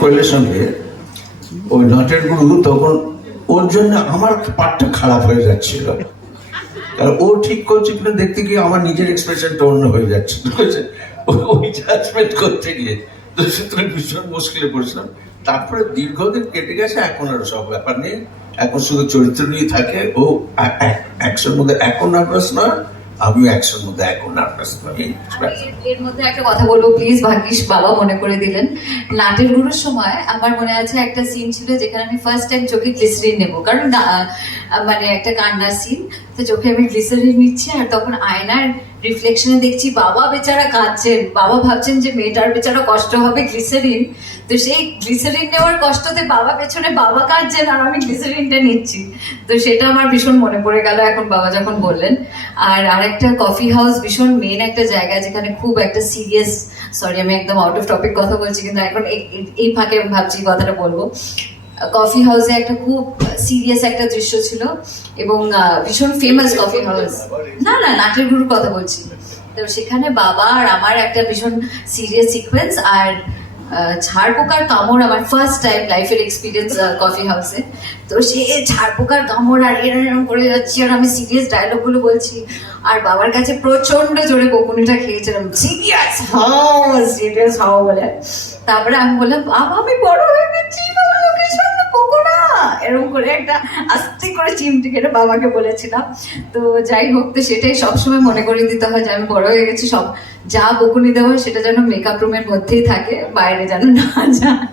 কোয়েলের সঙ্গে ওই নটের গুরু তখন ওর জন্য আমার খারাপ হয়ে যাচ্ছিল। ও ঠিক করছে কিনা দেখতে গিয়ে আমার নিজের এক্সপ্রেশনটা অন্য হয়ে যাচ্ছে? ওই জাজমেন্ট করতে গিয়ে তো ভীষণ মুশকিলে তারপরে দীর্ঘদিন কেটে গেছে, এখন আর সব ব্যাপার নেই। এখন শুধু চরিত্র নিয়ে থাকে। ও একশোর মধ্যে এখন নার্ভাস নয় আমিও একশোর মধ্যে এখন ব্যাপার। এর- এর মধ্যে একটা কথা বলব প্লিজ ভাগ্যিস বাবা মনে করে দিলেন নাটের গুরুর সময় আমার মনে আছে একটা সিন ছিল যেখানে আমি ফার্স্ট টাইম চোখে গ্লিসারিন নেব কারণ মানে একটা কান্নার সিন তো চোখে আমি গ্লিসারিন নিচ্ছি আর তখন আয়নার রিফ্লেকশনে দেখছি বাবা বেচারা কাঁদছেন। বাবা ভাবছেন যে মেয়েটার বেচারা কষ্ট হবে গ্লিসারিন তো সেই গ্লিসারিন নেওয়ার কষ্টতে বাবা পেছনে বাবা কাঁদছেন আর আমি গ্লিসারিনটা নিচ্ছি। তো সেটা আমার ভীষণ মনে পড়ে গেল এখন বাবা যখন বললেন। আর আরেকটা কফি হাউস ভীষণ মেন একটা জায়গা যেখানে খুব একটা সিরিয়াস সরি আমি একদম আউট অফ টপিক কথা বলছি, কিন্তু এখন এই- ফাঁকে ভাবছি কথাটা বলব। কফি হাউসে একটা খুব সিরিয়াস একটা দৃশ্য ছিল এবং ভীষণ ফেমাস কফি হাউস না না, নাটের গুরুর কথা বলছি। তো সেখানে বাবা আর আমার একটা ভীষণ সিরিয়াস সিকোয়েন্স আর ঝাড় পোকার কামড় আমার ফার্স্ট টাইম লাইফের এক্সপিরিয়েন্স কফি হাউসে তো সে ঝাড় পোকার কামড় আর এরম করে যাচ্ছি আর আমি সিরিয়াস ডায়লগগুলো বলছি। আর বাবার কাছে প্রচণ্ড জোরে বকুনিটা খেয়েছিলাম। সিরিয়াস হাও সিরিয়াস হাও বলে। তারপরে আমি বললাম, বাবা, আমি বড় হয়ে এরকম করে একটা আস্তে করে চিমটি কেটে বাবাকে বলেছিলাম। তো যাই হোক, তো সেটাই সবসময় মনে করে দিতে হয় যে আমি বড় হয়ে গেছি, সব যা বকুনি দেওয়া হয় সেটা যেন মেকআপ রুমের মধ্যেই থাকে, বাইরে যেন না যায়।